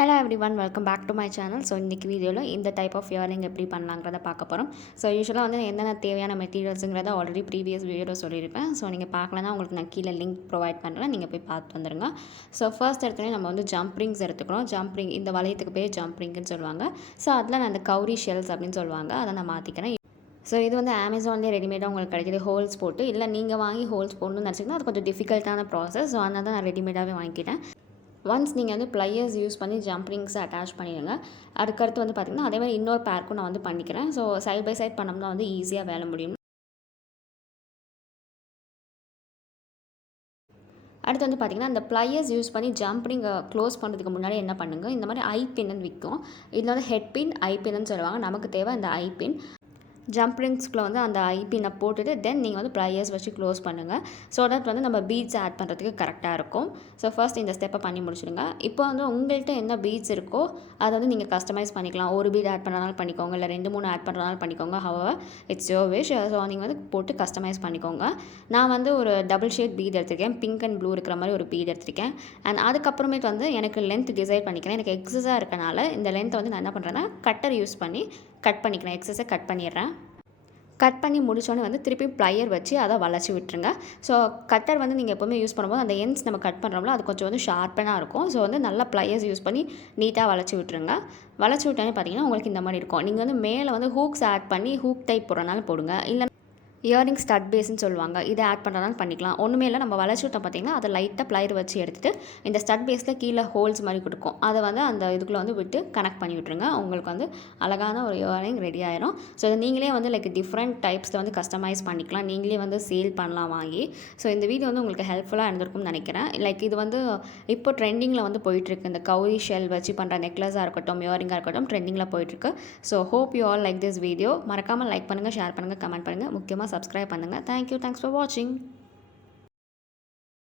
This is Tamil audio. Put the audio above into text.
Hello everyone, welcome back to my channel. So இன்றைக்கி வீடியோவில் இந்த டைப் ஆஃப் இயரிங் எப்படி பண்ணலாங்கிறத பார்க்க போகிறோம். ஸோ யூஸ்வலாக வந்து என்னென்ன தேவையான மெட்டீரியல்ஸுங்கிறத ஆல்ரெடி ப்ரீவியஸ் வீடியோவில் சொல்லியிருப்பேன். ஸோ நீங்கள் பார்க்கலன்னா உங்களுக்கு நான் கீழே லிங்க் ப்ரொவைட் பண்ணுறேன், நீங்கள் போய் பார்த்து வந்துடுங்க. ஸோ ஃபர்ஸ்ட் எடுத்தோடனே நம்ம வந்து ஜம்ப் ரிங்ஸ் எடுத்துக்கிறோம். ஜம்ப் ரிங், இந்த வளையத்துக்கு பேர் ஜம்ப் ரிங்குன்னு சொல்லுவாங்க. ஸோ அதில் நான் அந்த கௌரி ஷெல்ஸ் அப்படின்னு சொல்லுவாங்க, அதை நான் மாற்றிக்கிறேன். ஸோ இது வந்து அமேசான்லேயே ரெடிமேடாக உங்களுக்கு கிடைக்கிது, ஹோல்ஸ் போட்டு. இல்லை நீங்கள் வாங்கி ஹோல்ஸ் போடணும்னு நினச்சிங்கன்னா அது கொஞ்சம் டிஃபிகல்ட்டான ப்ராசஸ். ஸோ அதனால தான் நான் ரெடிமேடாகவே வாங்கிக்கிட்டேன். ஒன்ஸ் நீங்கள் வந்து ப்ளையர்ஸ் யூஸ் பண்ணி ஜம்ப் ரிங்ஸை அட்டாச் பண்ணிடுங்க. அதுக்கடுத்து வந்து பார்த்திங்கன்னா அதே மாதிரி இன்னொரு பேருக்கும் நான் வந்து பண்ணிக்கிறேன். ஸோ சைட் பை சைட் பண்ணோம்னா வந்து ஈஸியாக வேலை முடியும். அடுத்து வந்து பார்த்திங்கன்னா அந்த ப்ளையர்ஸ் யூஸ் பண்ணி ஜம்ப் ரிங்கை க்ளோஸ் பண்ணுறதுக்கு முன்னாடி என்ன பண்ணுங்கள், இந்த மாதிரி ஐ பின்னு விற்கும். இதில் வந்து ஹெட் பின், ஐ பின்னு சொல்லுவாங்க. நமக்கு தேவை அந்த ஐ பின். ஜம்ப் ரிங்ஸ்க்குள்ள வந்து அந்த ஐபினை போட்டுட்டு தென் நீங்கள் வந்து ப்ளையர்ஸ் வச்சு க்ளோஸ் பண்ணுங்கள். ஸோ தட் வந்து நம்ம பீட்ஸ் ஆட் பண்ணுறதுக்கு கரெக்டாக இருக்கும். ஸோ ஃபர்ஸ்ட் இந்த ஸ்டெப்பை பண்ணி முடிச்சுடுங்க. இப்போ வந்து உங்கள்கிட்ட என்ன பீட்ஸ் இருக்கோ அதை வந்து நீங்கள் கஸ்டமைஸ் பண்ணிக்கலாம். ஒரு பீட் ஆட் பண்ணுறதுனால பண்ணிக்கோங்க, இல்லை 2-3 ஆட் பண்ணுறதுனால பண்ணிக்கோங்க. Hour it's your wish. So நீங்கள் வந்து போட்டு கஸ்டமைஸ் பண்ணிக்கோங்க. நான் வந்து ஒரு டபுள் ஷேட் பீட் எடுத்திருக்கேன், பிங்க் அண்ட் ப்ளூ இருக்கிற மாதிரி ஒரு பீட் எடுத்திருக்கேன். அண்ட் அதுக்கப்புறமேட்டு வந்து எனக்கு லென்த் டிசைட் பண்ணிக்கிறேன். எனக்கு எக்ஸஸாக இருக்கனால இந்த லென்த்தை வந்து நான் என்ன பண்ணுறேன்னா கட்டர் யூஸ் பண்ணி கட் பண்ணிக்கிறேன். எக்ஸஸை கட் பண்ணிடுறேன். கட் பண்ணி முடிச்சோன்னே வந்து திருப்பி ப்ளையர் வச்சு அதை வளைச்சி விட்டுருங்க. ஸோ கட்டர் வந்து நீங்கள் எப்போவுமே யூஸ் பண்ணும்போது அந்த எண்ட்ஸ் நம்ம கட் பண்ணுறோம்ல அது கொஞ்சம் வந்து ஷார்ப்பனாக இருக்கும். ஸோ வந்து நல்லா ப்ளையர்ஸ் யூஸ் பண்ணி நீட்டாக வளைச்சி விட்டுருங்க. வளைச்சி விட்டோன்னே பார்த்தீங்கன்னா உங்களுக்கு இந்த மாதிரி இருக்கும். நீங்கள் வந்து மேலே வந்து ஹூக்ஸ் ஆட் பண்ணி ஹூக் டைப் போடுறனால போடுங்க, இல்லை இயரிங் ஸ்டட் பேஸ்ன்னு சொல்லுவாங்க, இதை ஆட் பண்ணுறதுனால பண்ணிக்கலாம். ஒன்றுமே இல்லை, நம்ம வளைச்சி விட்டோம் பார்த்தீங்கன்னா அதை லைட்டாக ப்ளையர் வச்சு எடுத்துகிட்டு இந்த ஸ்டட் பேஸில் கீழே ஹோல்ஸ் மாதிரி கொடுக்கும், அதை வந்து அந்த இதுக்குள்ளே வந்து விட்டு கனெக்ட் பண்ணி விட்ருங்க. உங்களுக்கு வந்து அழகான ஒரு இயரிங் ரெடி ஆயிரும். ஸோ இதை நீங்களே வந்து லைக் டிஃப்ரெண்ட் டைப்ஸில் வந்து கஸ்டமைஸ் பண்ணிக்கலாம், நீங்களே வந்து சேல் பண்ணலாம் வாங்கி. ஸோ இந்த வீடியோ வந்து உங்களுக்கு ஹெல்ப்ஃபுல்லாக இருந்திருக்கும்னு நினைக்கிறேன். லைக் இது வந்து இப்போ ட்ரெண்டிங்கில் வந்து போயிட்டுருக்கு. இந்த கௌரி ஷெல் வச்சு பண்ணுற நெக்லஸாக இருக்கட்டும், இயரிங்காக இருக்கட்டும், ட்ரெண்டிங்கில் போயிட்டுருக்கு. So hope you all like this video. மறக்காமல் லைக் பண்ணுங்கள், ஷேர் பண்ணுங்கள், கமெண்ட் பண்ணுங்கள், முக்கியமாக சப்ஸ்கிரைப் பண்ணுங்கள். தேங்க்யூ, தேங்க்ஸ் ஃபார் வாட்சிங்.